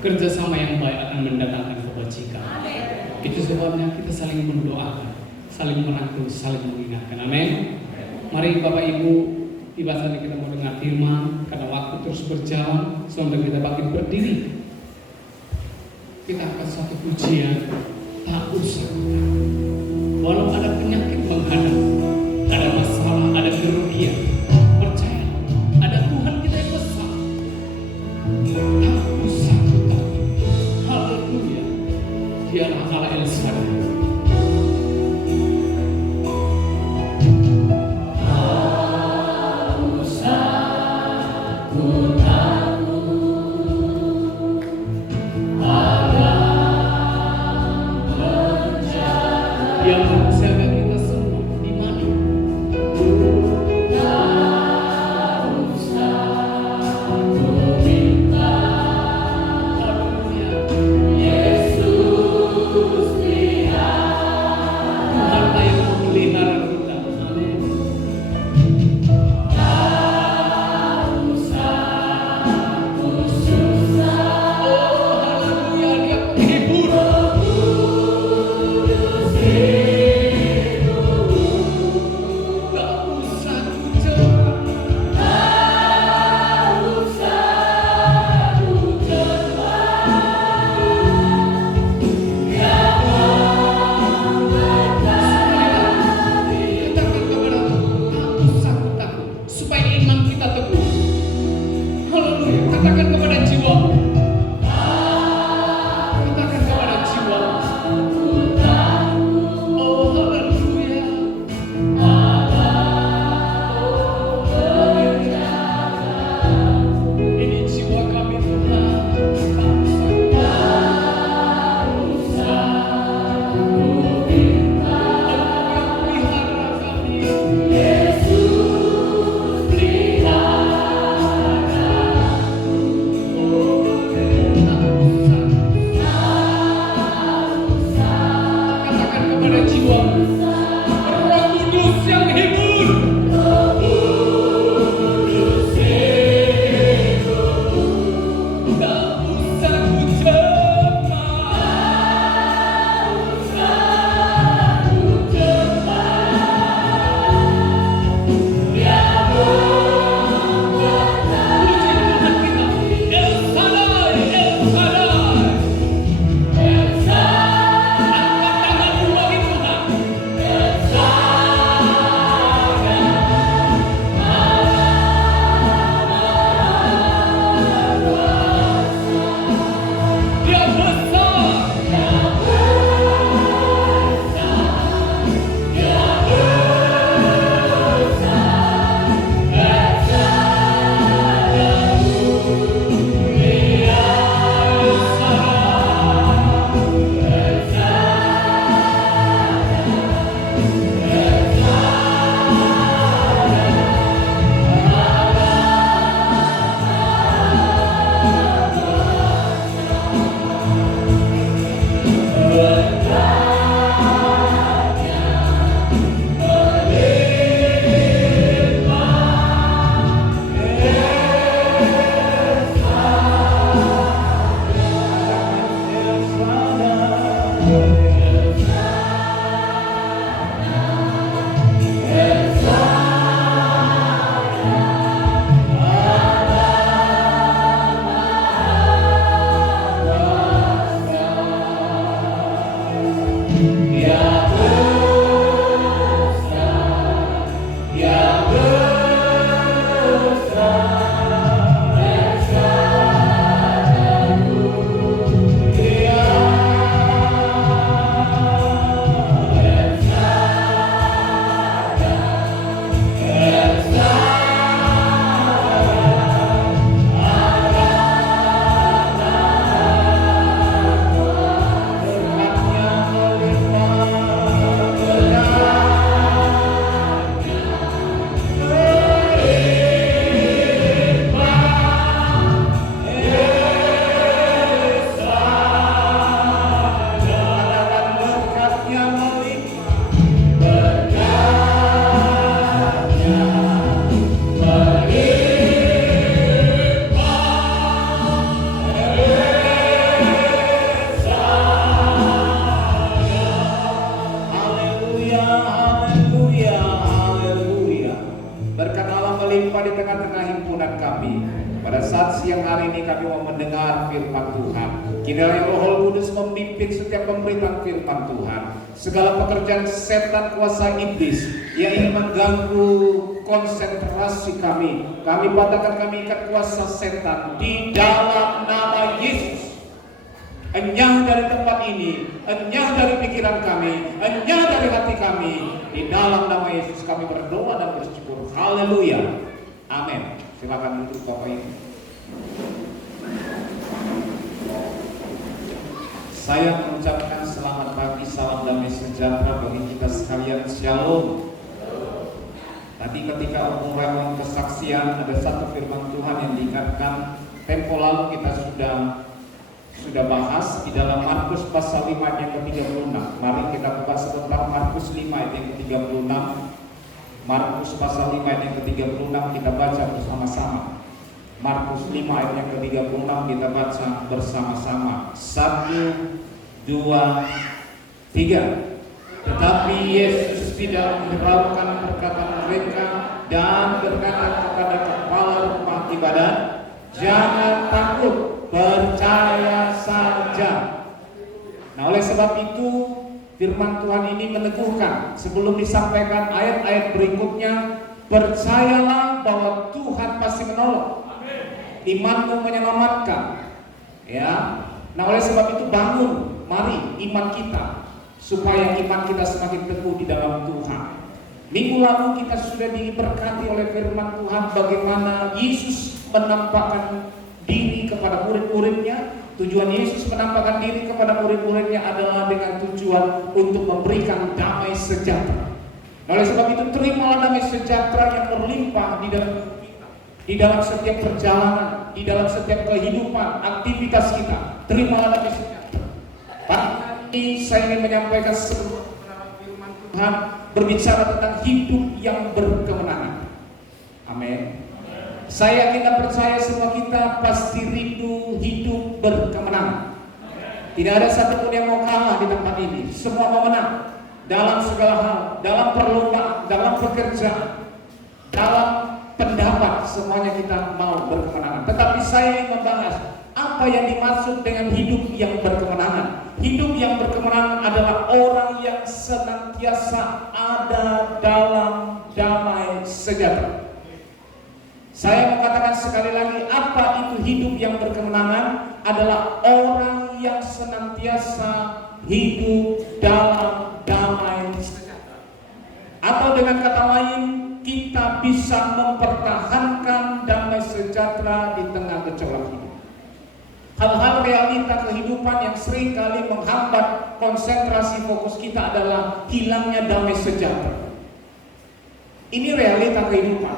kerjasama yang baik akan mendatangkan kebajikan. Itu sebabnya kita saling mendoakan, saling merangkul, saling mengingatkan. Amin. Mari Bapak Ibu, tiba saatnya kita mau dengar firman. Karena waktu terus berjalan, sampai kita bangkit berdiri. Kita akan satu pujian, tak usah takut. Walau ada penyakit menghadap, ada masalah, ada kerugian, percaya ada Tuhan kita yang besar. Tak usah takut. Haleluya. Dialah Allah El Shaddai. Yang menjaga kita semua di mana? kami mau mendengar firman Tuhan. Kiranya Roh Kudus memimpin setiap pemberitaan firman Tuhan. Segala pekerjaan setan kuasa iblis yang ingin mengganggu konsentrasi kami patahkan, kami ikat kuasa setan di dalam nama Yesus. Enyah dari tempat ini, enyah dari pikiran kami, enyah dari hati kami. Di dalam nama Yesus kami berdoa dan bersyukur. Haleluya. Amin. Silakan duduk Bapak Ibu. Saya mengucapkan selamat pagi, salam damai sejahtera bagi kita sekalian. Shalom. Tadi ketika pengurayan kesaksian ada satu firman Tuhan yang diingatkan. Tempo lalu kita sudah bahas di dalam Markus pasal 5 ayat yang ke-36. Mari kita buka sebentar Markus 5 ayat yang ke-36. Markus pasal 5 ayat yang ke-36 kita baca bersama-sama. Markus 5 ayat yang ke-36 kita baca bersama-sama. 1, 2, 3. Tetapi Yesus tidak menghiraukan perkataan mereka dan berkata kepada kepala rumah ibadat, "Jangan takut, percaya saja." Nah, oleh sebab itu firman Tuhan ini meneguhkan sebelum disampaikan ayat-ayat berikutnya, percayalah bahwa Tuhan pasti menolong. Imanmu menyelamatkan. Ya. Nah, oleh sebab itu bangun, mari iman kita supaya iman kita semakin teguh di dalam Tuhan. Minggu lalu kita sudah diberkati oleh firman Tuhan bagaimana Yesus menampakkan diri kepada murid-muridnya. Tujuan Yesus menampakkan diri kepada murid-muridnya adalah dengan tujuan untuk memberikan damai sejahtera. Oleh sebab itu terimalah damai sejahtera yang berlimpah di dalam setiap perjalanan, di dalam setiap kehidupan, aktivitas kita. Terimalah damai sejahtera. Pagi ini saya ingin menyampaikan sebuah firman Tuhan berbicara tentang hidup yang berkemenangan. Amin. Saya kita percaya semua kita pasti rindu hidup berkemenangan. Tidak ada satupun yang mau kalah di tempat ini. Semua mau menang dalam segala hal, dalam perlombaan, dalam pekerjaan, dalam pendapat, semuanya kita mau berkemenangan. Tetapi saya ingin membahas apa yang dimaksud dengan hidup yang berkemenangan. Hidup yang berkemenangan adalah orang yang senantiasa ada dalam damai sejahtera. Saya mengatakan sekali lagi, apa itu hidup yang berkemenangan? Adalah orang yang senantiasa hidup dalam damai sejahtera. Atau dengan kata lain, kita bisa mempertahankan damai sejahtera di tengah gejolak hidup. Hal-hal realita kehidupan yang sering kali menghambat konsentrasi fokus kita adalah hilangnya damai sejahtera. Ini realita kehidupan.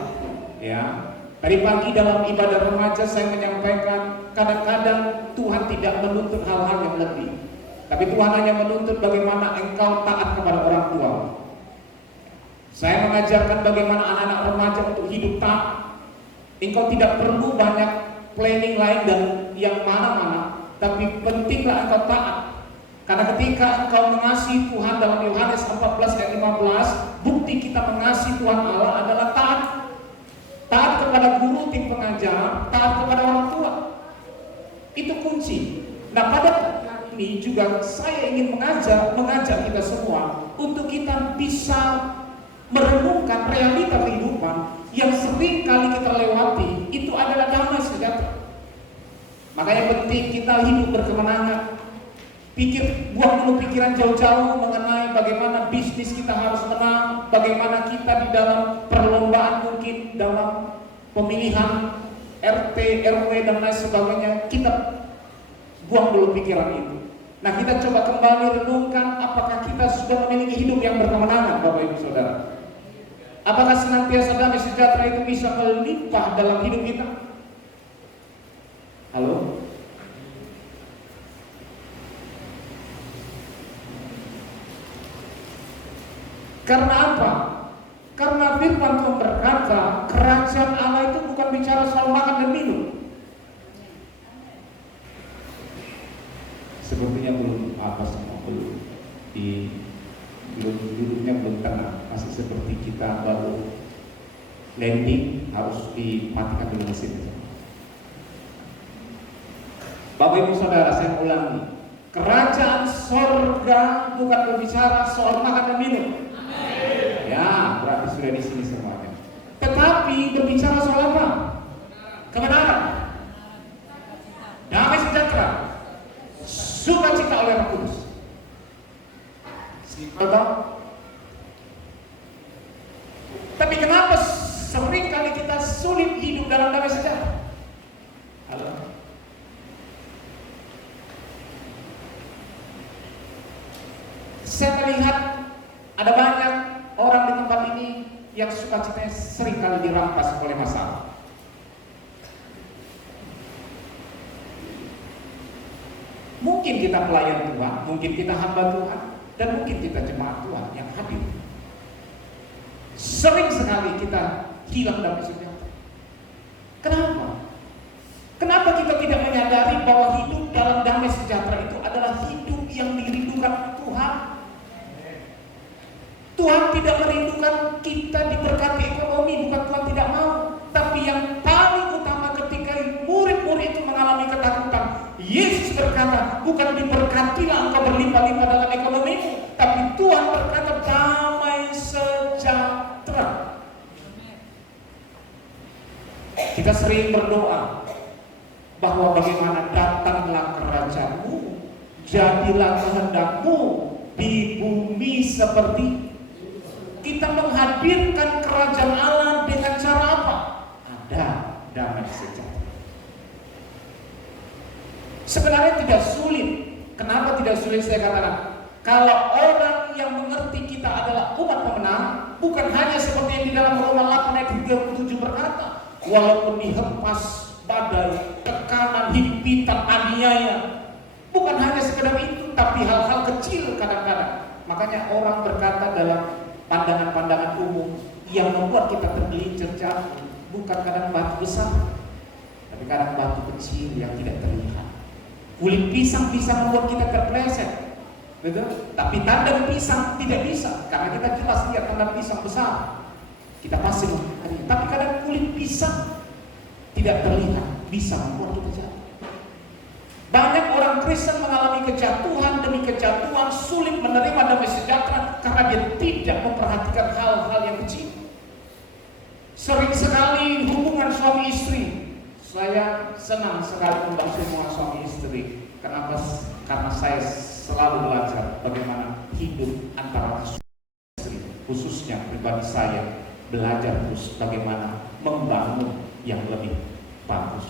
Ya. Tadi pagi dalam ibadah remaja saya menyampaikan kadang-kadang Tuhan tidak menuntut hal-hal yang lebih, tapi Tuhan hanya menuntut bagaimana engkau taat kepada orang tua. Saya mengajarkan bagaimana anak-anak remaja untuk hidup taat. Engkau tidak perlu banyak planning lain dan yang mana-mana, tapi pentinglah engkau taat. Karena ketika engkau mengasihi Tuhan dalam Yohanes 14 ayat 15, bukti kita mengasihi Tuhan Allah adalah taat. Taat kepada guru, tim pengajar, taat kepada orang tua. Itu kunci. Nah, pada hari ini juga saya ingin mengajak kita semua untuk kita bisa merenungkan realita kehidupan yang sering kali kita lewati. Itu adalah damai sejahtera. Makanya penting kita hidup berkemenangan. Buang dulu pikiran jauh-jauh mengenai bagaimana bisnis kita harus menang, bagaimana kita di dalam perlombaan, mungkin dalam pemilihan RT, RW dan lain sebagainya. Kita buang dulu pikiran itu. Nah, kita coba kembali renungkan apakah kita sudah memiliki hidup yang berkemenangan, Bapak Ibu Saudara. Apakah senantiasa damai sejahtera itu bisa melimpah dalam hidup kita? Halo? Karena apa? Karena firman Tuhan berkata, kerajaan Allah itu bukan bicara soal makan dan minum. Sepertinya belum apa semua, duduknya belum tenang. Masih seperti kita baru landing, harus dimatikan dulu mesinnya. Bapak Ibu Saudara, saya ulangi. Kerajaan sorga bukan berbicara soal makan dan minum. Ya, berarti sudah di sini semuanya. Tetapi berbicara soal apa? Kebenaran, damai sejahtera, sukacita oleh Roh Kudus. Simpel toh? Tapi kenapa sering kali kita sulit hidup dalam damai sejahtera? Halo? Saya melihat ada banyak orang di tempat ini yang sukacitanya sering kali dirampas oleh masalah. Mungkin kita pelayan Tuhan, mungkin kita hamba Tuhan, dan mungkin kita jemaat Tuhan yang hadir. Sering sekali kita hilang damai sejahtera. Kenapa? Kenapa kita tidak menyadari bahwa hidup dalam damai sejahtera itu adalah hidup yang dirindukan Tuhan? Tuhan tidak merindukan kita diberkati ekonomi, bukan Tuhan tidak mau. Tapi yang paling utama ketika murid-murid itu mengalami ketakutan, Yesus berkata, bukan diberkatilah engkau berlimpah-limpah dalam ekonomimu, tapi Tuhan berkata damai sejahtera. Kita sering berdoa bahwa bagaimana datanglah kerajaanmu, jadilah kehendakmu di bumi seperti. Kita menghadirkan kerajaan Allah dengan cara apa? Ada damai sejahtera. Sebenarnya tidak sulit. Kenapa tidak sulit saya katakan? Kalau orang yang mengerti kita adalah umat pemenang, bukan hanya seperti yang di dalam Roma 8 ayat 37 berkata, walaupun dihempas badai, tekanan, himpitan, aniaya, bukan hanya sekedar itu, tapi hal-hal kecil kadang-kadang. Makanya orang berkata dalam pandangan-pandangan umum yang membuat kita tergelincir jatuh, bukan kadang batu besar, tapi kadang batu kecil yang tidak terlihat. Kulit pisang bisa membuat kita terpleset, betul? Tapi tandang pisang tidak bisa, karena kita jelas lihat tandang pisang besar, kita pasti menghindari. Tapi kadang kulit pisang tidak terlihat, bisa membuat kita jatuh. Banyak orang Kristen mengalami kejatuhan demi kejatuhan, sulit menerima damai sejahtera karena dia tidak memperhatikan hal-hal yang kecil. Sering sekali hubungan suami istri. Saya senang sekali membahas hubungan suami istri. Kenapa? Karena saya selalu belajar bagaimana hidup antara suami istri. Khususnya pribadi saya belajar terus bagaimana membangun yang lebih bagus.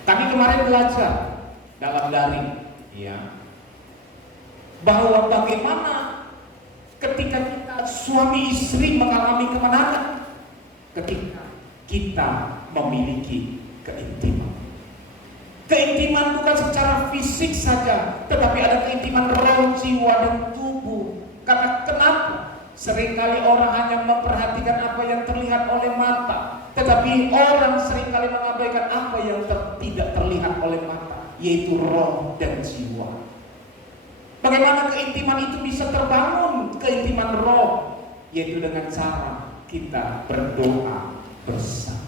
Kami kemarin belajar dalam daring, ya, bahwa bagaimana ketika kita suami istri mengalami kemenangan, ketika kita memiliki keintiman. Keintiman bukan secara fisik saja, tetapi ada keintiman roh, jiwa, dan tubuh. Karena kenapa? Seringkali orang hanya memperhatikan apa yang terlihat oleh mata, tetapi orang seringkali mengabaikan apa yang tidak terlihat oleh mata, yaitu roh dan jiwa. Bagaimana keintiman itu bisa terbangun? Keintiman roh, yaitu dengan cara kita berdoa bersama.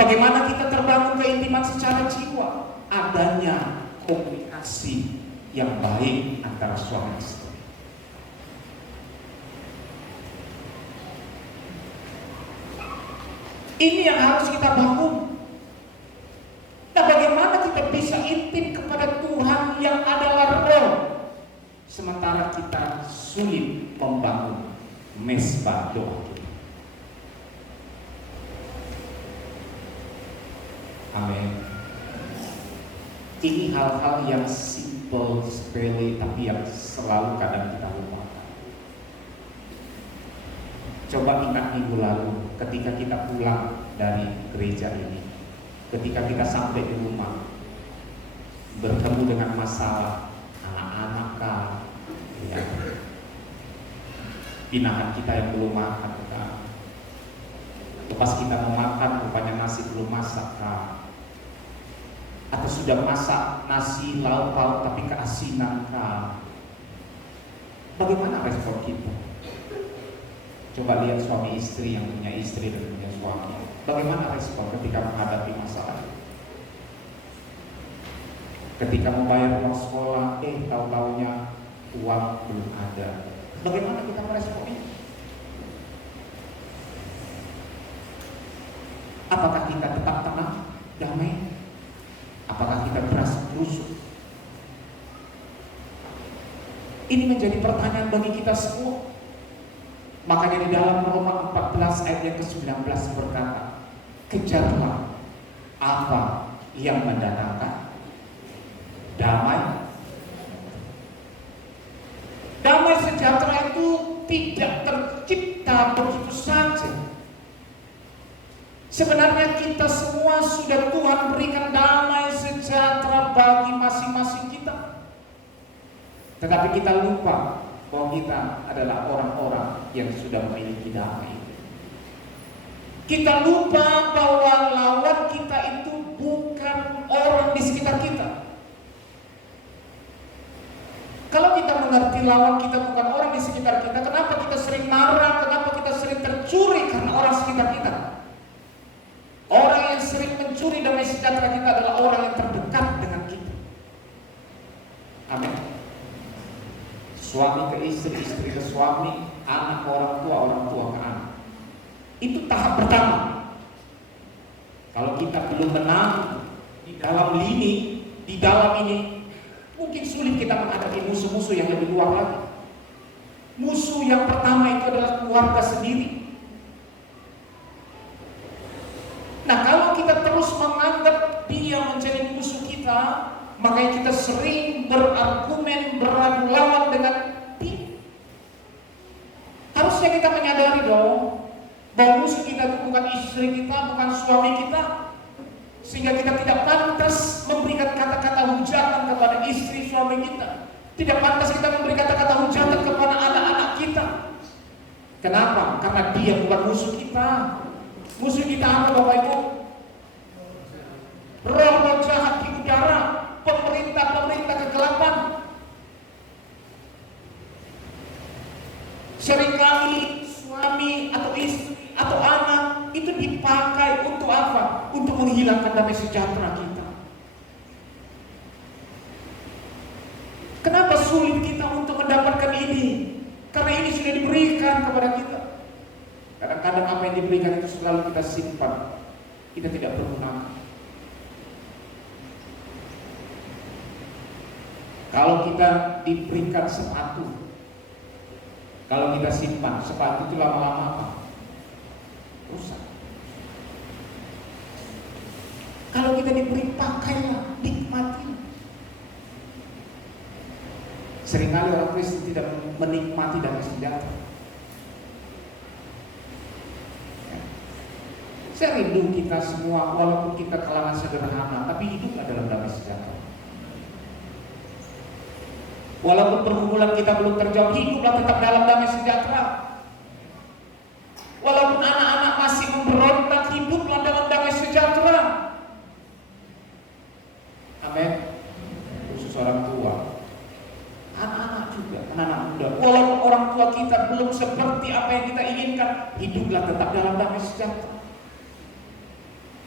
Bagaimana kita terbangun keintiman secara jiwa? Adanya komunikasi yang baik antara suami istri. Ini yang harus kita bangun. Nah, bagaimana kita bisa intim kepada Tuhan yang adalah roh, sementara kita sulit membangun mesbah doa kita. Amin. Ini hal-hal yang simple, sepele, tapi yang selalu kadang kita lupakan. Coba ingat minggu lalu ketika kita pulang dari gereja ini, ketika kita sampai di rumah, bertemu dengan masalah anak-anak kah, ya, pinahan kita yang belum makan kah, pas kita mau makan rupanya nasi belum masak kah, atau sudah masak nasi lauk pauk tapi keasinan kah. Bagaimana respon kita? Coba lihat suami istri yang punya istri dan punya suami. Bagaimana respon ketika menghadapi masalah? Ketika membayar uang sekolah, tahu-taunya uang belum ada. Bagaimana kita merespon ini? Apakah kita tetap tenang, damai? Apakah kita berasa busuk? Ini menjadi pertanyaan bagi kita semua. Makanya di dalam Roma 14 ayat yang ke-19 berkata, kejarlah apa yang mendatangkan damai. Damai sejahtera itu tidak tercipta begitu saja. Sebenarnya kita semua sudah Tuhan berikan damai sejahtera bagi masing-masing kita. Tetapi kita lupa bahwa kita adalah orang-orang yang sudah memiliki damai. Kita lupa bahwa lawan kita itu bukan orang di sekitar kita. Kalau kita mengerti lawan kita bukan orang di sekitar kita, kenapa kita sering marah, kenapa kita sering tercuri karena orang sekitar kita? Orang yang sering mencuri damai sejahtera kita adalah orang yang terdekat dengan kita. Amin. Suami ke istri, istri ke suami, anak ke orang tua ke anak. Itu tahap pertama. Kalau kita belum menang di dalam ini, mungkin sulit kita menghadapi musuh-musuh yang lebih luar lagi. Musuh yang pertama itu adalah keluarga sendiri. Nah, kalau kita terus menganggap dia menjadi musuh kita, makanya kita sering berargumen, beradu lawan dengan dia. Harusnya kita menyadari dong bahwa musuh kita itu bukan istri kita, bukan suami kita, sehingga kita tidak pantas memberikan kata-kata hujatan kepada istri suami kita. Tidak pantas kita memberi kata-kata hujatan kepada anak-anak kita. Kenapa? Karena dia bukan musuh kita. Musuh kita apa Bapak Ibu? Roh jahat di udara, pemerintah kegelapan. Seringkali suami atau istri atau anak itu dipakai untuk apa? Untuk menghilangkan damai sejahtera kita. Kenapa sulit kita untuk mendapatkan ini? Karena ini sudah diberikan kepada kita. Kadang-kadang apa yang diberikan itu selalu kita simpan, kita tidak berguna. Kalau kita diberikan sepatu, kalau kita simpan sepatu itu lama-lama apa? Rusak. Kalau kita diberi pakailah, nikmati. Seringkali orang Kristen tidak menikmati damai sejahtera. Saya rindu kita semua, walaupun kita kalangan sederhana, tapi hiduplah dalam damai sejahtera. Walaupun pergumulan kita belum terjawab, hiduplah tetap dalam damai sejahtera. Walaupun anak-anak masih memberontak, hiduplah dalam damai sejahtera. Amin. Khusus orang tua, anak-anak juga, anak-anak muda. Walaupun orang tua kita belum seperti apa yang kita inginkan, hiduplah tetap dalam damai sejahtera.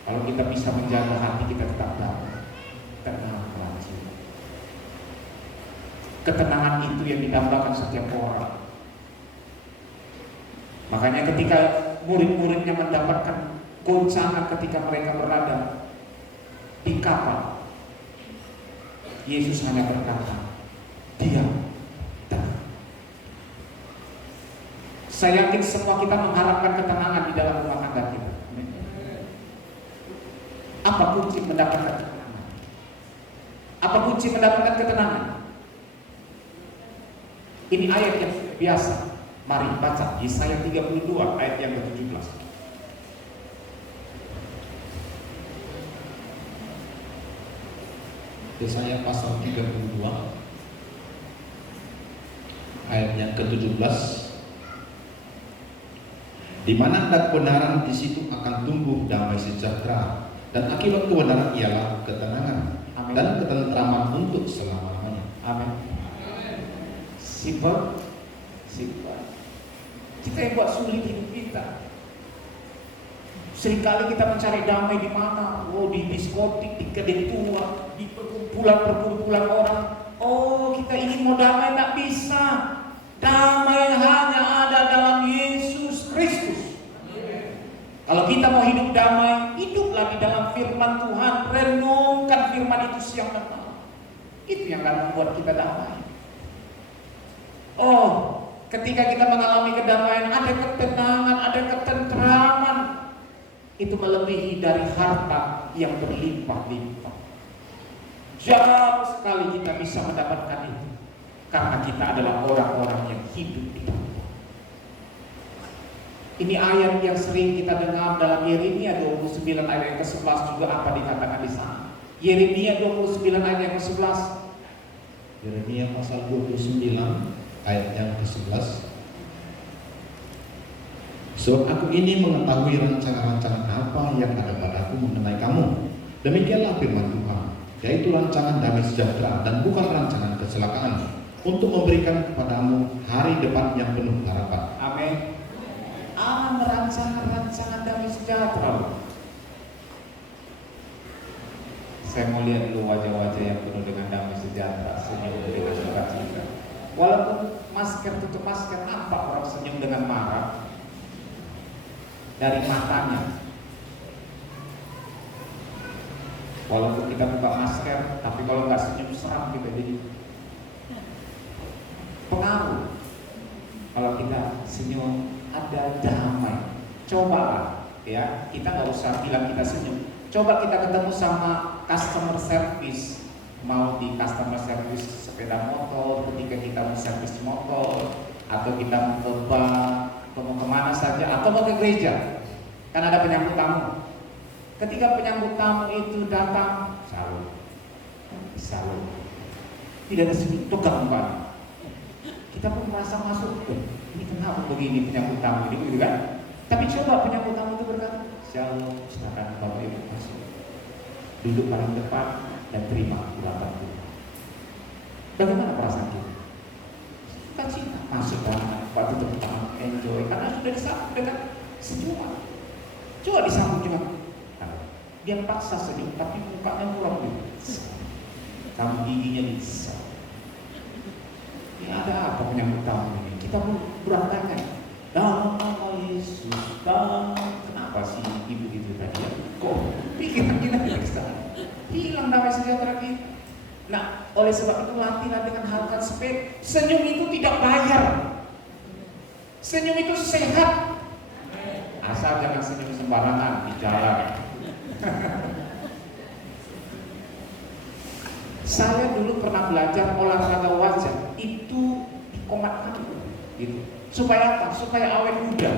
Kalau kita bisa menjaga hati kita tetap damai, tenang, jiwa. Ketenangan itu yang didambakan setiap orang. Makanya ketika murid-muridnya mendapatkan goncangan ketika mereka berada di kapal, Yesus hanya berkata, diam, tenang. Saya yakin semua kita mengharapkan ketenangan di dalam rumah tangga kita. Apa kunci mendapatkan ketenangan? Apa kunci mendapatkan ketenangan? Ini ayat yang biasa. Mari baca Yesaya 32 ayat yang ke-17. Yesaya pasal 32 ayat yang ke-17. Di mana ada kebenaran, di situ akan tumbuh damai sejahtera. Dan akibat kebenaran ialah ketenangan. Amin. Dan ketentraman untuk selama-lamanya. Amin. Simpel. Kita yang buat sulit hidup kita. Seringkali kita mencari damai di mana? Oh, di diskotik, di kedai tua, di perkumpulan orang. Oh, kita ingin mau damai, tak bisa. Damai hanya ada dalam Yesus Kristus. Kalau kita mau hidup damai, hiduplah di dalam firman Tuhan. Renungkan firman itu siang dan malam. Itu yang akan membuat kita damai. Oh, ketika kita mengalami kedamaian, ada ketenangan, ada ketentraman. Itu melebihi dari harta yang berlimpah-limpah. Jauh sekali kita bisa mendapatkan itu, karena kita adalah orang-orang yang hidup di dalam. Ini ayat yang sering kita dengar dalam Yeremia 29 ayat yang ke-11 juga apa dikatakan di sana. Yeremia 29 ayat yang ke-11. Yeremia pasal 29 ayat yang ke-11. Sebab aku ini mengetahui rancangan-rancangan apa yang ada padaku mengenai kamu. Demikianlah firman Tuhan, yaitu rancangan damai sejahtera dan bukan rancangan kecelakaan, untuk memberikan kepadamu hari depan yang penuh harapan. Amin. Rancangan damai sejahtera. Saya mau lihat dulu wajah-wajah yang penuh dengan damai sejahtera, senyum dengan sukacita. Walaupun masker tutup masker, nampak orang senyum dengan marah dari matanya. Walaupun kita buka masker, tapi kalau nggak senyum seram kita jadi pengaruh. Kalau kita senyum ada damai. Cobalah, ya, kita nggak usah bilang kita senyum. Coba kita ketemu sama customer service, mau di customer service sepeda motor, ketika kita mau servis motor, atau kita mau ke bank, atau mau kemana saja, atau mau ke gereja, kan ada penyambut tamu. Ketika penyambut tamu itu datang, salut, tidak ada senyum, tegang banget. Kita pun merasa masuk, ini kenapa begini penyambut tamu ini, gitu kan? Tapi coba penyambut tamu itu berkata, shalom, silakan Bapak Ibu masuk, duduk paling depan dan terima urapan Tuhan. Bagaimana perasaan kita? Sukacita, masuk dalam waktu tepuk enjoy, karena sudah disambut dengan senyuman. Coba disambut juga, dia paksa senyum, tapi mukanya kurang gitu. Kamu giginya bisa. Ini ada apa penyambut tamu ini? Kita pun berantakan. Dalam nama Yesus, kenapa sih ibu itu tadi ya? Kok pikiran kita bisa hilang damai sejahtera kita? Nah, oleh sebab itu latihlah dengan hal-hal sepele. Senyum itu tidak bayar. Senyum itu sehat. Asal jangan senyum sembarangan di jalan. Saya dulu pernah belajar olahraga wajah itu dikomatkan gitu. Supaya apa? Supaya awet muda.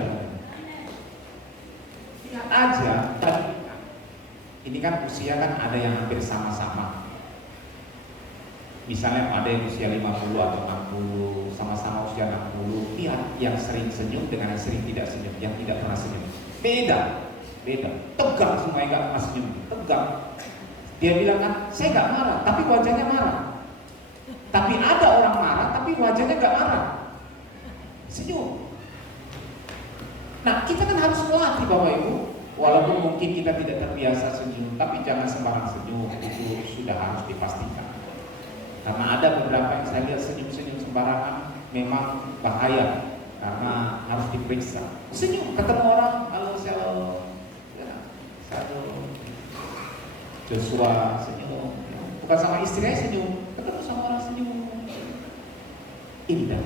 Lihat aja tadi. Ini kan usia kan ada yang hampir sama-sama. Misalnya ada yang usia 50 atau 60, sama-sama usia 60. Lihat yang sering senyum dengan yang sering tidak senyum, yang tidak pernah senyum. Beda. Tegang semua yang gak pernah senyum. Tegang. Dia bilang kan, saya gak marah, tapi wajahnya marah. Tapi ada orang marah, tapi wajahnya gak marah. Senyum. Nah, kita kan harus melatih Bapak Ibu. Walaupun mungkin kita tidak terbiasa senyum, tapi jangan sembarang senyum, itu sudah harus dipastikan. Karena ada beberapa yang saya lihat senyum-senyum sembarangan memang bahaya, karena harus diperiksa. Senyum, ketemu orang, halo, shalom, ya, shalom. Joshua senyum, bukan sama istrinya senyum, ketemu sama orang senyum. Indah.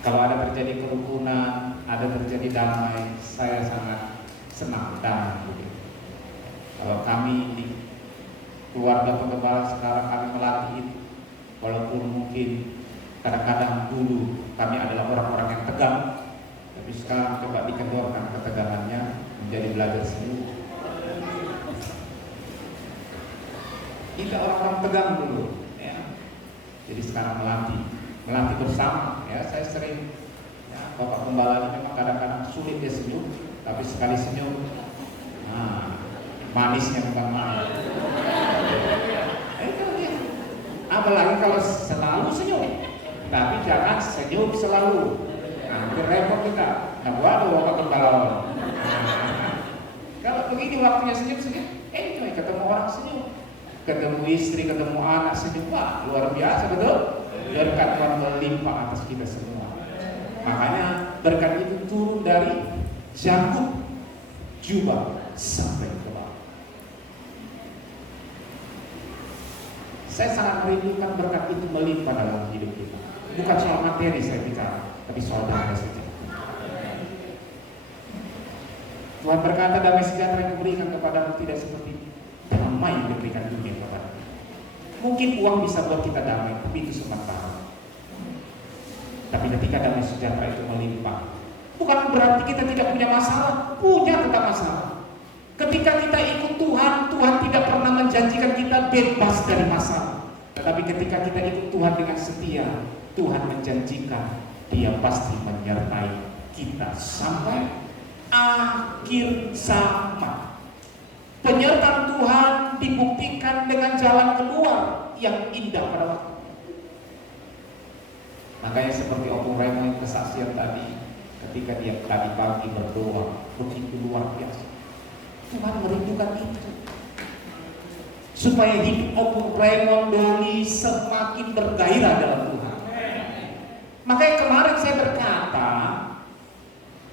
Kalau ada terjadi kerukunan, ada terjadi damai, saya sangat senang dan kalau kami di keluarga penggembala sekarang kami melatih itu, walaupun mungkin kadang-kadang dulu kami adalah orang-orang yang tegang, tapi sekarang coba dikendorkan ketegangannya menjadi belajar senyum. Kita orang-orang tegang dulu, ya. Jadi sekarang melatih bersama, ya. Saya sering, ya, Bapak Gembala ini memang kadang-kadang sulit dia senyum, tapi sekali senyum, manisnya bukan manis. Itu dia. Apalagi kalau selalu senyum, tapi jangan senyum selalu. Nah, repot kita. Nah, waduh, Bapak Gembala. Kalau begini waktunya senyum-senyum, enjoy, ketemu orang senyum, ketemu istri, ketemu anak senyum, wah luar biasa, betul? Berkat Tuhan melimpah atas kita semua. Makanya berkat itu turun dari janggut, jubah sampai ke bawah. Saya sangat merindukan berkat itu melimpah dalam hidup kita. Bukan soal materi saya bicara, tapi soal damai sejahtera. Tuhan berkata damai sejahtera yang diberikan kepadamu tidak seperti damai yang diberikan dunia kepadamu. Mungkin uang bisa buat kita damai, tapi itu sementara. Tapi ketika damai sejahtera itu melimpah, bukan berarti kita tidak punya masalah, punya tetap masalah. Ketika kita ikut Tuhan, Tuhan tidak pernah menjanjikan kita bebas dari masalah. Tetapi ketika kita ikut Tuhan dengan setia, Tuhan menjanjikan Dia pasti menyertai kita sampai akhir zaman. Penyertaan Tuhan dibuktikan dengan jalan keluar yang indah pada waktu. Makanya seperti Opung Raymond kesaksian tadi, ketika dia tadi pagi berdoa, begitu luar biasa. Tuhan merindukan itu, supaya hidup Opung Raymond Doli semakin bergairah dalam Tuhan. Makanya kemarin saya berkata,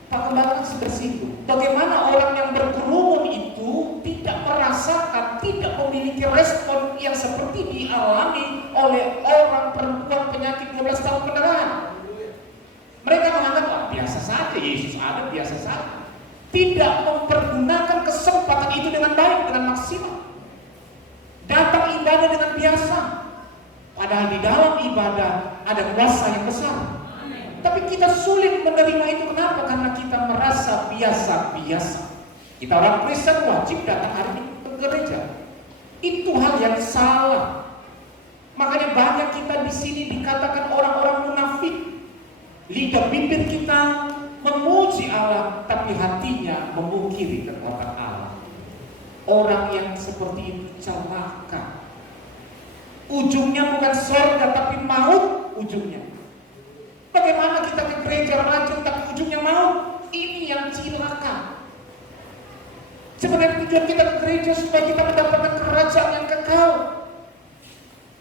Pak Gembala bersinggung, bagaimana orang yang berkerumun itu tidak merasakan, tidak memiliki respon yang seperti dialami oleh orang perempuan penyakit 12 tahun pendarahan. Mereka menganggap, biasa saja, Yesus ada, biasa saja. Tidak mempergunakan kesempatan itu dengan baik, dengan maksimal. Datang ibadah dengan biasa, padahal di dalam ibadah ada kuasa yang besar. Tapi kita sulit menerima itu. Kenapa? Karena kita merasa biasa-biasa. Kita orang Kristen wajib datang hari ini ke gereja. Itu hal yang salah. Makanya banyak kita di sini dikatakan orang-orang munafik. Lidah bibir kita memuji Allah, tapi hatinya memungkiri kekuatan Allah. Orang yang seperti itu celaka. Ujungnya bukan surga, tapi maut ujungnya. Bagaimana kita ke gereja rajin tapi ujungnya maut? Ini yang cilaka. Sebenarnya tujuan kita ke gereja supaya kita mendapatkan kerajaan yang kekal.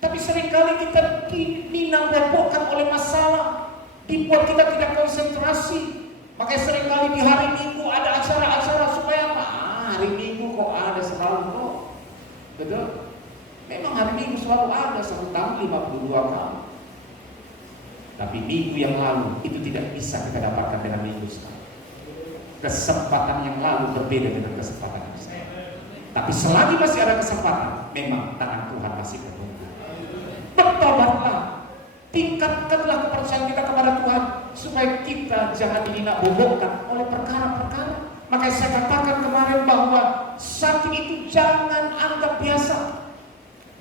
Tapi seringkali kita dinambahkan oleh masalah, dibuat kita tidak konsentrasi. Makanya seringkali di hari Minggu ada acara-acara supaya apa? Hari Minggu kok ada selalu kok. Betul? Memang hari Minggu selalu ada, satu tahun 52 kali. Tapi minggu yang lalu itu tidak bisa kita dapatkan dengan minggu sekarang. Kesempatan yang lalu berbeda dengan kesempatan yang sekarang. Tapi selagi masih ada kesempatan, memang tangan Tuhan masih menunggu. Bertobatlah, tingkatkanlah kepercayaan kita kepada Tuhan supaya kita jangan dinabobokkan oleh perkara-perkara. Makanya saya katakan kemarin bahwa sakit itu jangan anggap biasa.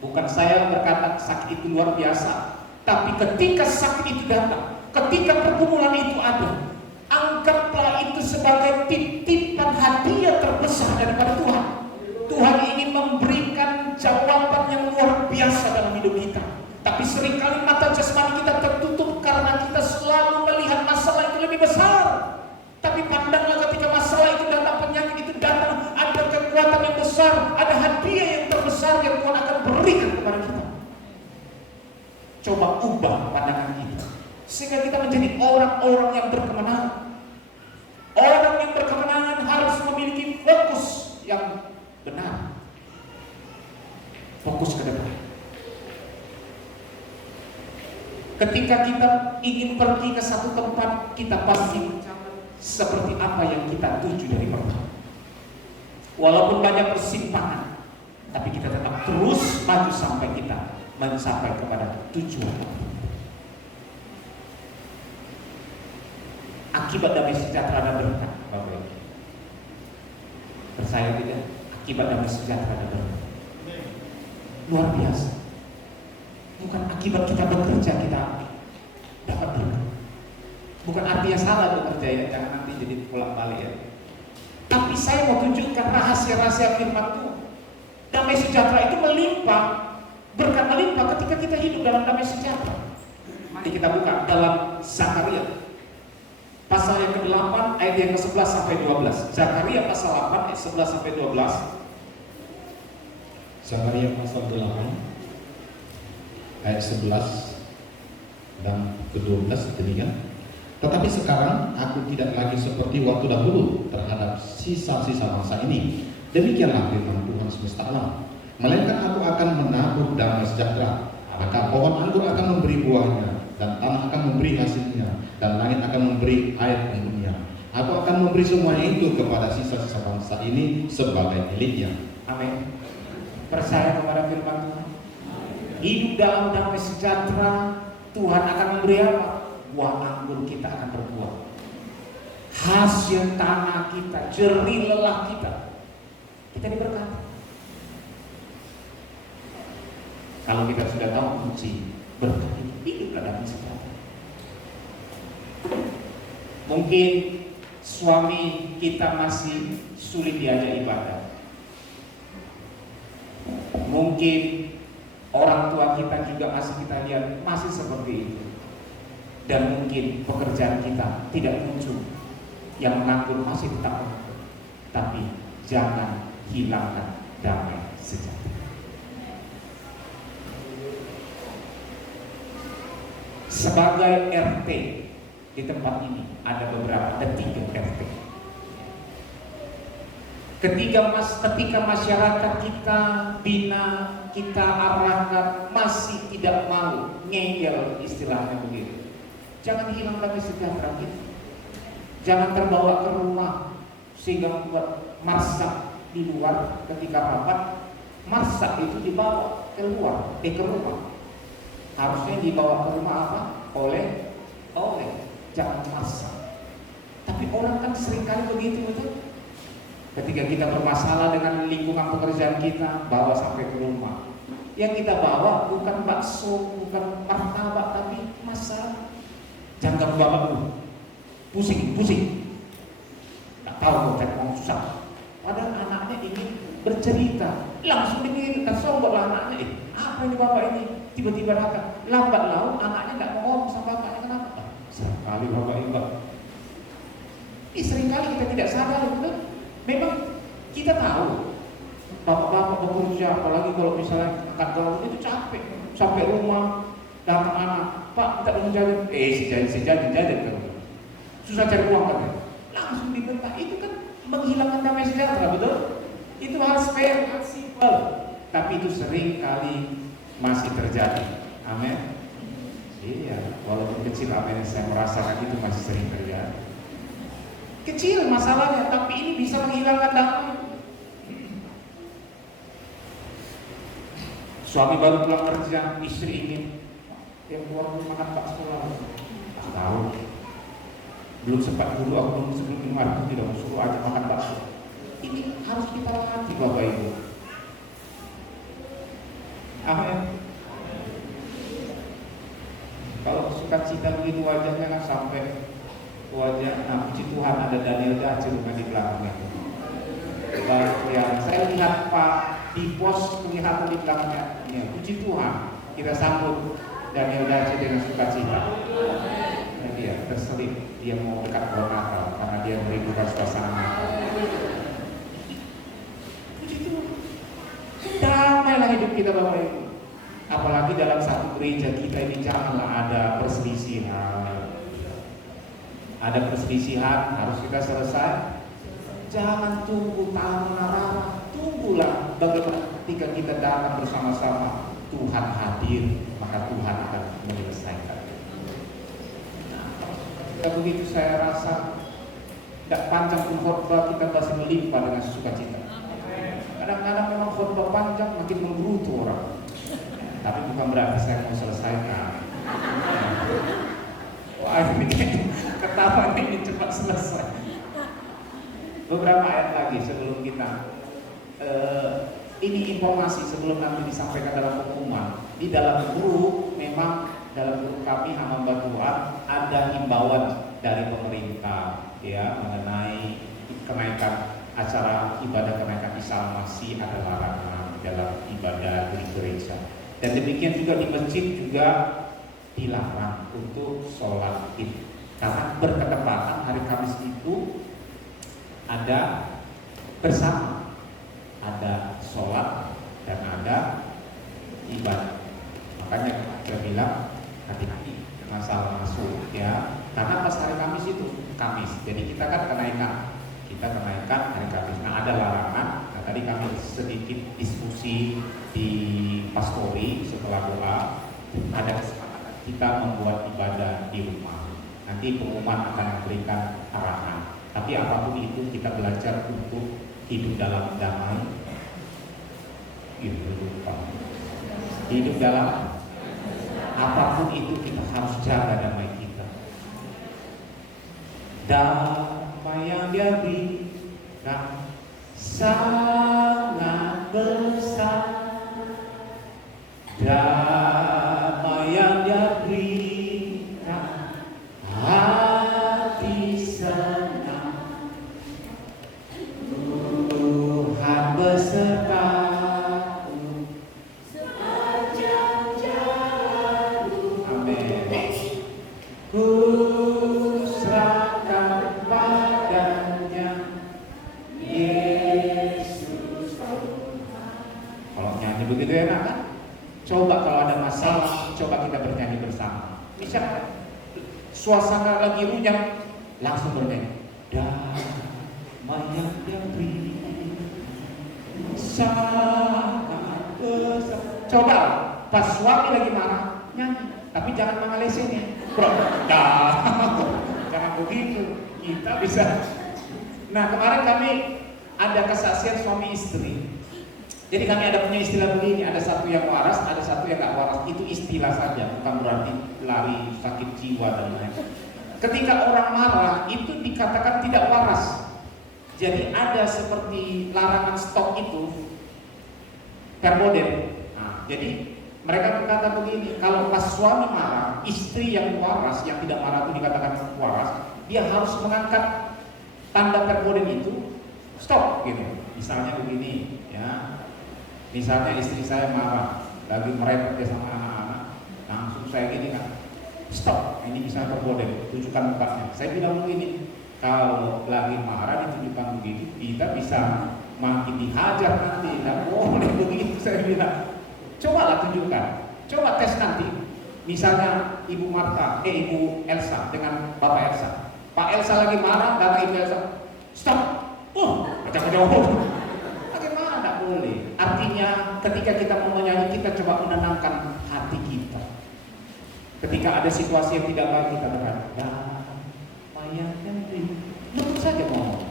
Bukan saya berkata sakit itu luar biasa. Tapi ketika sakit itu datang, ketika pergumulan itu ada, anggaplah itu sebagai titipan hadiah terbesar daripada Tuhan. Tuhan ingin memberikan jawaban yang luar biasa dalam hidup kita. Tapi seringkali mata jasmani kita tertutup karena kita selalu melihat masalah itu lebih besar. Tapi pandanglah ketika masalah itu datang, penyakit itu datang, ada kekuatan yang besar, ada hadiah yang terbesar yang Tuhan akan berikan kepada kita. Coba ubah pandangan kita sehingga kita menjadi orang-orang yang berkemenangan. Orang yang berkemenangan harus memiliki fokus yang benar, fokus ke depan. Ketika kita ingin pergi ke satu tempat, kita pasti mencapai seperti apa yang kita tuju dari pertama. Walaupun banyak persimpangan, tapi kita tetap terus maju sampai kita mencapai kepada tujuan. Akibat damai sejahtera dan berkat, Bapak Ibu. Percaya tidak? Akibat damai sejahtera dan berkat. Luar biasa. Bukan akibat kita bekerja kita dapat berkat. Bukan artinya salah bekerja ya, jangan nanti jadi pulang balik ya. Tapi saya mau tunjukkan rahasia-rahasia firman Tuhan. Damai sejahtera itu melimpah. Berkat melimpah ketika kita hidup dalam damai sejahtera. Mari kita buka dalam Zakaria pasal yang ke-8 ayat yang ke-11 sampai 12. Zakaria pasal 8 ayat 11 sampai 12. Zakaria pasal 8 ayat 11 dan ke-12 demikian. Tetapi sekarang aku tidak lagi seperti waktu dahulu terhadap sisa-sisa bangsa ini. Demikianlah firman Tuhan semesta alam. Melainkan aku akan menabur damai sejahtera. Maka pohon anggur akan memberi buahnya, dan tanah akan memberi hasilnya, dan langit akan memberi air embunnya. Aku akan memberi semuanya itu kepada sisa-sisa bangsa ini sebagai miliknya. Amin. Percaya kepada firman Tuhan. Hidup dalam damai sejahtera. Tuhan akan memberi apa? Buah anggur kita akan berbuah. Hasil tanah kita, jerih lelah kita diberkati. Kalau kita sudah tahu kunci berkat itu, hidup dalam sejahtera. Mungkin suami kita masih sulit diajak ibadah. Mungkin orang tua kita juga masih kita lihat masih seperti itu. Dan mungkin pekerjaan kita tidak muncul, yang menganggur masih tetap. Tapi jangan hilangkan damai sejahtera. Sebagai RT di tempat ini ada 3 RT. Ketika masyarakat kita bina, kita arahkan masih tidak mau, ngeyel istilahnya begitu. Jangan hilang damai sejahtera kita. Jangan terbawa ke rumah sehingga membuat masak di luar ketika rapat. Masak itu dibawa keluar, ke rumah. Harusnya dibawa ke rumah apa? Oleh. Jangan masak. Tapi orang kan seringkali begitu, betul? Ketika kita bermasalah dengan lingkungan pekerjaan kita, bawa sampai ke rumah. Yang kita bawa bukan bakso, bukan martabak, tapi masalah. Jangan bawa pusing. Tak tahu kok mau susah. Padahal anaknya ingin bercerita, langsung diminta sombonglah anaknya. Apa yang dibawa ini? Tiba-tiba datang, lambat laun anaknya tidak mau ngomong sama bapaknya. Kenapa? Sekali bapak ibadah. Ini seringkali kita tidak sadar, betul? Memang kita tahu bapak-bapak bekerja, apalagi kalau misalnya angkat gaul itu capek. Sampai rumah datang anak, Pak minta uang jajan, si jajan ke rumah. Susah cari uang kan? Langsung dibentak. Itu kan menghilangkan damai sejahtera, betul? Itu hal sepele, hal simpel. Tapi itu sering kali masih terjadi. Amin. Iya, walaupun kecil, amin, saya merasakan itu masih sering terjadi. Kecil masalahnya, tapi ini bisa menghilangkan damai. Suami baru pulang kerja, istri ingin yang keluar makan bakso lah. Tak tahu. Belum sempat dulu, aku belum sebelum minum air putih, tidak suruh aja makan bakso. Ini harus kita latih, Bapak Ibu. Amin. Kalau sukacita begitu wajahnya kan sampai wajah. Nah, puji Tuhan ada Daniel Dace di belakangnya. Ya, saya lihat Pak di pos kelihatan di belakangnya. Ya, puji Tuhan, kita sambut Daniel Dace dengan sukacita. Dan dia terselip, dia mau dekat pohon Natal karena dia merindukan suasana Natal. Puji Tuhan. Damailah hidup kita, Bapak Ibu. Apalagi dalam satu gereja kita ini janganlah ada perselisihan. Ada perselisihan harus kita selesai. Jangan tunggu tanah, tunggulah bagaimana ketika kita datang bersama-sama Tuhan hadir, maka Tuhan akan menyelesaikan. Nah, begitu saya rasa tidak panjang pun khotbah kita masih melimpah dengan sukacita. Kadang-kadang memang khotbah panjang makin menggerutu orang. Tapi bukan berarti saya mau selesaikan. Wah, ini ketawa ini cepat selesai. Beberapa ayat lagi sebelum kita ini informasi sebelum nanti disampaikan dalam pengumuman. Di dalam grup, memang dalam grup kami Hamba Tuhan ada himbauan dari pemerintah ya mengenai kenaikan acara ibadah kenaikan Isa Masih ada larangan dalam ibadah di gereja. Dan demikian juga di masjid juga dilarang untuk sholat id. Karena berketepatan hari Kamis itu ada bersama, ada sholat dan ada ibadah. Makanya saya bilang hati-hati jangan salah masuk ya. Karena pas hari Kamis itu Kamis, jadi kita kan kenaikan hari Kamis. Nah ada larangan. Nah tadi kami sedikit diskusi di pastori setelah doa, ada kesepakatan kita membuat ibadah di rumah. Nanti pengumuman akan memberikan arahan. Tapi apapun itu kita belajar untuk hidup dalam damai. Hidup dalam apapun itu kita harus jaga damai kita. Damai yang Dia berikan sangat besar. Damai yang Dia berikan hati senang. Tuhan besertamu sepanjang jalanmu. Amin. Ku serahkan padanya Yesus. Kalau nyanyi begitu enak kan? Coba kalau ada masalah, coba kita bernyanyi bersama. Misalnya suasana lagi runyam, langsung bernyanyi. Damai yang Dia beri sangat besar. Coba pas suami lagi marah, nyanyi. Tapi jangan mengalesinnya, bro. Jangan begitu. Kita bisa. Nah kemarin kami ada kesaksian suami istri. Jadi kami ada punya istilah begini, ada satu yang waras, ada satu yang gak waras. Itu istilah saja, bukan berarti lari sakit jiwa dan lain. Ketika orang marah, itu dikatakan tidak waras. Jadi ada seperti larangan stok itu perboden. Nah, jadi mereka berkata begini, kalau pas suami marah, istri yang waras, yang tidak marah itu dikatakan waras, dia harus mengangkat tanda perboden itu stop gitu. Misalnya begini, ya. Misalnya istri saya marah, lagi merepet sama anak-anak, langsung saya gini kan, stop, ini misalnya perboden, tunjukkan mukanya. Saya bilang begini, kalau lagi marah ditunjukkan begitu, kita bisa makin dihajar nanti, tidak boleh begitu. Saya bilang, cobalah tunjukkan, coba tes nanti. Misalnya Ibu Elsa dengan Bapak Elsa. Pak Elsa lagi marah, dan Ibu Elsa, stop, macam-macam. Bagaimana tidak boleh? Artinya ketika kita mau menyanyi, kita coba menenangkan hati kita. Ketika ada situasi yang tidak baik, kita berkata, damai yang tentu saja ngomong.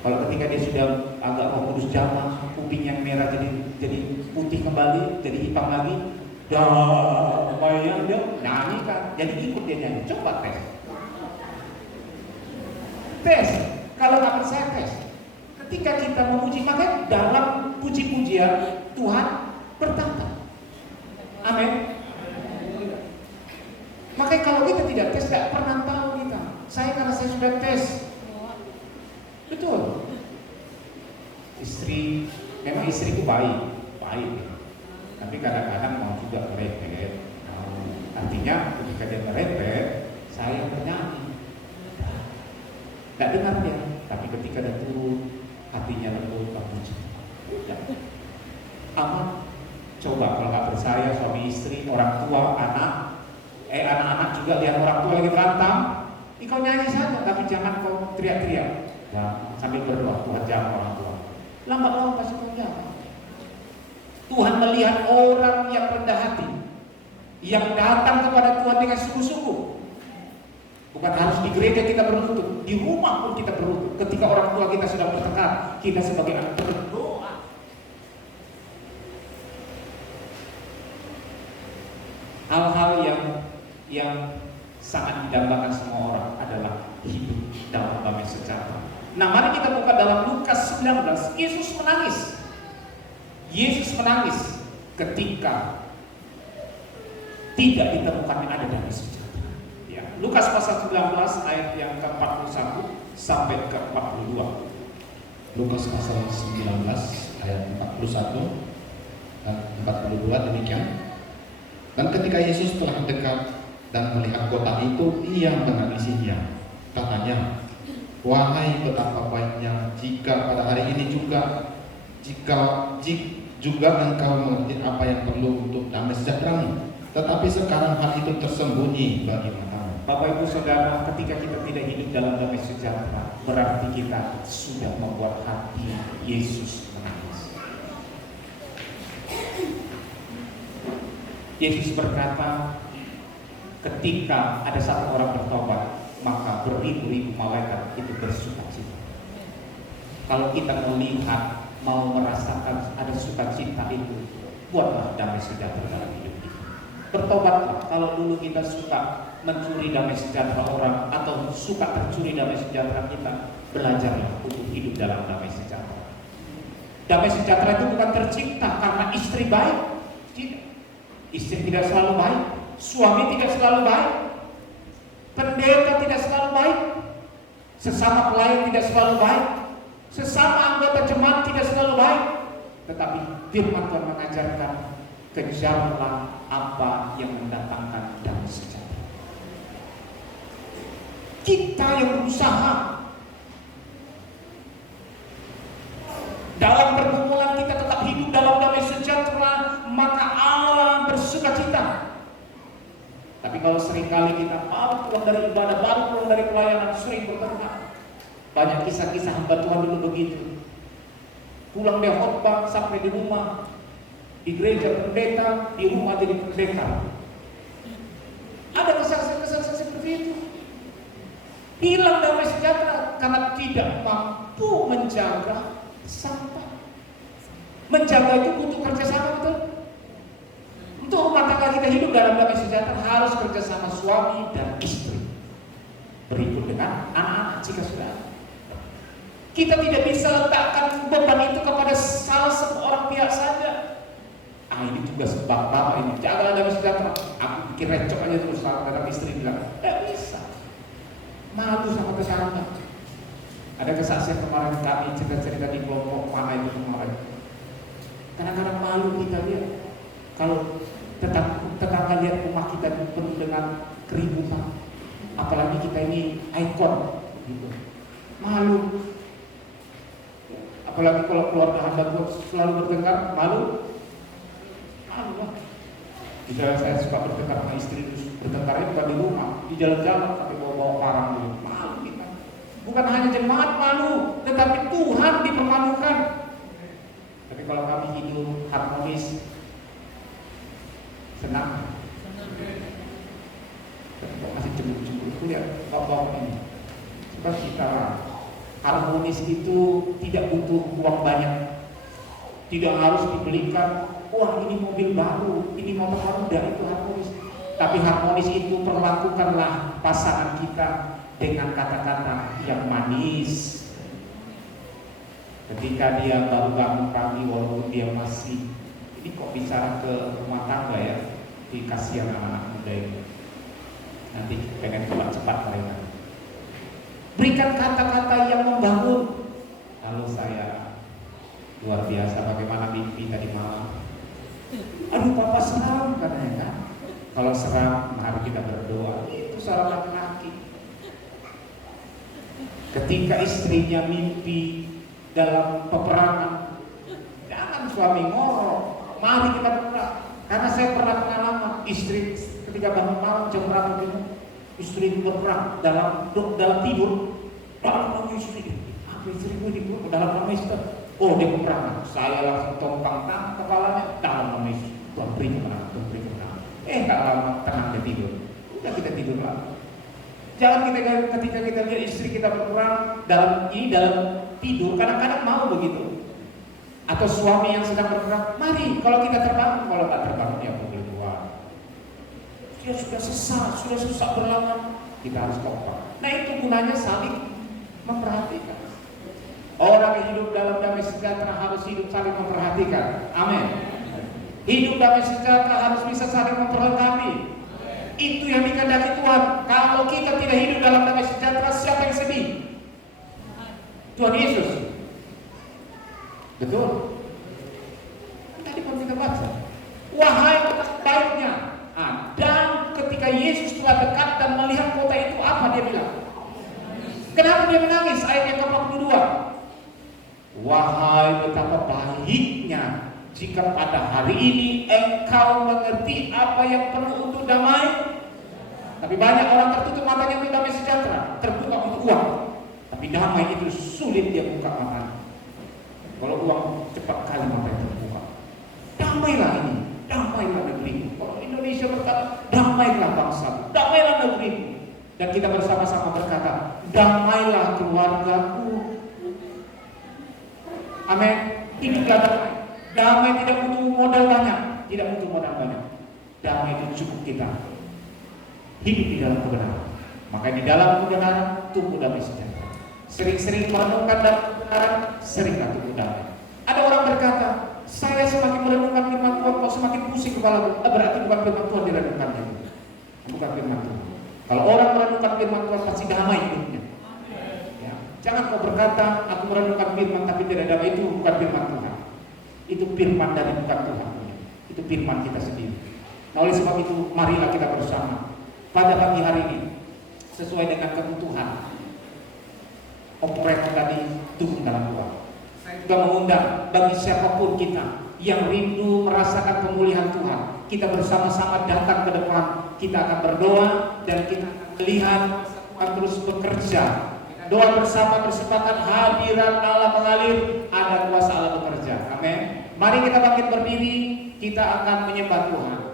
Kalau ketika dia sudah agak mau kudus jamaah, kuping yang merah jadi putih kembali, jadi hitam lagi, damai yang dia nyanyikan, jadi ikut dia nyanyi. Coba tes. Kalau nggak percaya tes. Ketika kita memuji, maka dalam puji-pujian Tuhan bertata. Amin. Makanya kalau kita tidak tes, tidak pernah tahu kita. Karena saya sudah tes. Betul. Memang istriku baik. Tapi kadang-kadang mau juga merepet. Artinya ketika dia merepet, saya bernyanyi. Tidak dengar dia, tapi ketika dia turun, hatinya lembut, puji. Ya. Aman. Coba kalau nggak percaya, suami istri, orang tua, anak-anak juga lihat orang tua lagi berantem, kau nyanyi saja, tapi jangan kau teriak-teriak. Ya, sambil berdoa, Tuhan jangan orang tua. Lambat-lambat pasti kau jangan. Tuhan melihat orang yang rendah hati, yang datang kepada Tuhan dengan sungguh-sungguh. Bukan harus di gereja kita berlutut, di rumah pun kita berlutut. Ketika orang tua kita sedang bertengkar, kita sebagai anak berdoa. Hal-hal yang sangat didambakan semua orang adalah hidup dalam damai sejahtera. Nah, mari kita buka dalam Lukas 19. Yesus menangis ketika tidak ditemukan ada damai sejahtera. Lukas pasal 19 ayat yang ke-41 sampai ke-42. Lukas pasal 19 ayat 41 dan 42 demikian. Dan ketika Yesus telah dekat dan melihat kota itu, ia menangisinya. Katanya, wahai betapa baiknya jika pada hari ini juga engkau mengerti apa yang perlu untuk damai sejahteramu. Tetapi sekarang hal itu tersembunyi bagi matamu. Bapak Ibu Saudara, ketika kita tidak hidup dalam damai sejahtera, berarti kita sudah membuat hati Yesus menangis. Yesus berkata, ketika ada satu orang bertobat, maka beribu-ribu malaikat itu bersukacita. Kalau kita melihat, mau merasakan ada sukacita itu, buatlah damai sejahtera dalam hidup kita. Bertobatlah. Kalau dulu kita suka mencuri damai sejahtera orang atau suka tercuri damai sejahtera kita, belajarlah untuk hidup dalam damai sejahtera. Damai sejahtera itu bukan tercipta karena istri baik. Tidak. Istri tidak selalu baik, suami tidak selalu baik, pendeta tidak selalu baik, sesama pelayan tidak selalu baik, sesama anggota jemaat tidak selalu baik. Tetapi firman Tuhan mengajarkan, kejarlah apa yang mendatangkan damai sejahtera. Kita yang berusaha dalam pergumulan kita tetap hidup dalam damai sejahtera, maka Allah bersukacita. Tapi kalau seringkali kita baru pulang dari ibadah, baru pulang dari pelayanan, sering bertengkar. Banyak kisah-kisah hamba Tuhan dulu begitu. Pulang dia khotbah sampai di rumah, di gereja pendeta, di rumah jadi pendeta. Ada kesaksian-kesaksian seperti itu. Hilang damai sejahtera karena tidak mampu menjaga sampai. Menjaga itu butuh kerjasama, betul? Untuk rumah tangga kita hidup dalam damai sejahtera harus kerjasama suami dan istri. Berikut dengan anak-anak jika sudah ada. Kita tidak bisa letakkan beban itu kepada salah satu orang pihak saja. Ini tugas bapak ini, jagalah damai sejahtera. Aku bikin recok aja terus dalam istri bilang, tidak bisa. Malu sama tetangga. Ada kesaksian kemarin kami cerita-cerita di kelompok mana itu kemarin. Kadang-kadang malu kita lihat kalau tetangga lihat rumah kita penuh dengan keributan. Apalagi kita ini ikon, gitu. Malu. Apalagi kalau keluarga hamba selalu bertengkar, malu. Malu lah. Jika saya suka bertengkar sama istri, bertengkarnya bukan di rumah, di jalan-jalan, tapi bawa-bawa parang dulu. Malu kita. Bukan hanya jemaat malu, tetapi Tuhan dipermalukan. Tapi kalau kami hidup harmonis, senang. Kok masih cemburu-cemburu, lihat bapak ini. Sebab kita harmonis itu tidak butuh uang banyak, tidak harus dibelikan. Wah, ini mobil baru, ini motor baru, itu harmonis. Tapi harmonis itu perlakukanlah pasangan kita dengan kata-kata yang manis. Ketika dia baru bangun pagi, walaupun dia masih, ini kok bicara ke rumah tangga ya, dikasihan anak-anak muda ini. Nanti pengen cepat-cepat mereka. Berikan kata-kata yang membangun. Lalu saya luar biasa bagaimana mimpi tadi malam. Aduh papa seram katanya kan. Kalau seram mari kita berdoa. Itu salah laki-laki. Ketika istrinya mimpi dalam peperangan, jangan suami ngorok. Mari kita berdoa. Karena saya pernah pengalaman istri ketika bangun malam jam berapa gitu, istri itu berperang dalam tidur. Dalam nama istri, apa istriku di dalam nama istri? Oh dia berperang. Saya langsung tompang kepalanya dalam nama istri. Tuhan beri kemenangan, Tuhan beri kemenangan. Nggak lama tenang dia tidur. Udah kita tidur lagi. Jangan ketika kita lihat istri kita berperang dalam tidur, kadang-kadang mau begitu. Atau suami yang sedang berperang, mari kalau kita terbangun, kalau tak terbangun ya boleh keluar. Dia sudah susah berlawan, kita harus kompak. Nah itu gunanya saling memperhatikan. Orang yang hidup dalam damai sejahtera harus hidup saling memperhatikan. Amin. Hidup damai sejahtera harus bisa saling memperlengkapi. Itu yang dikehendaki Tuhan. Kalau kita tidak hidup dalam damai sejahtera, siapa yang sedih? Tuhan Yesus. Betul. Tadi pun kita baca. Wahai baiknya, dia menangis? Ayat yang ke-42. Wahai betapa baiknya jika pada hari ini engkau mengerti apa yang perlu untuk damai. Tapi banyak orang tertutup matanya untuk damai sejahtera, terbuka untuk uang. Tapi damai itu sulit dia buka matanya. Kalau uang cepat kali matanya terbuka. Damailah ini, damailah negeri. Kalau Indonesia berkata, damailah bangsa, damailah negeri. Dan kita bersama-sama berkata, damailah keluargaku. Amin. Hiduplah damai. Damai tidak butuh modal banyak, tidak butuh modal banyak. Damai itu cukup kita hidup di dalam kebenaran. Maka di dalam kebenaran tumbuh damai sejahtera. Sering-sering merenungkan dalam kebenaran, seringlah tumbuh damai. Ada orang berkata, saya semakin merenungkan firman Tuhan kok semakin pusing kepala. Berarti bukan firman Tuhan direnungkannya, bukan firman Tuhan. Kalau orang merenungkan firman Tuhan pasti damai hidupnya. Ya. Jangan kau berkata, aku merenungkan firman tapi tidak damai, itu bukan firman Tuhan. Itu firman dari bukan Tuhan. Itu firman kita sendiri. Nah, oleh sebab itu marilah kita bersama pada pagi hari ini sesuai dengan kebutuhan operator tadi turun dalam doa. Saya juga mengundang bagi siapapun kita yang rindu merasakan pemulihan Tuhan, kita bersama-sama datang ke depan. Kita akan berdoa dan kita akan melihat Tuhan terus bekerja. Doa bersama bersepakat, hadirat Allah mengalir, ada kuasa Allah bekerja. Amin. Mari kita bangkit berdiri, kita akan menyembah Tuhan.